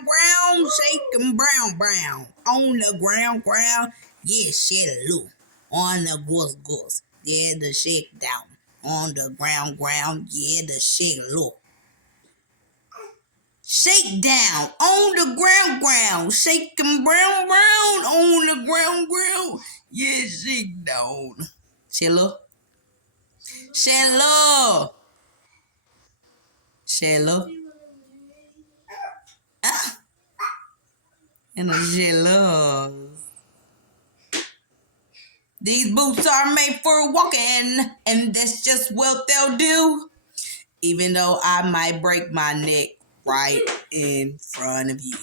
ground, shaking brown, brown. On the ground, yeah, shit low. On the goose, yeah, the shake down. On the ground, yeah, the shake low. Shake down on the ground, shaking brown, brown on the ground, yeah, shake down. Sheila, Sheila, Sheila, and a Sheila. These boots are made for walking, and that's just what they'll do. Even though I might break my neck right in front of you.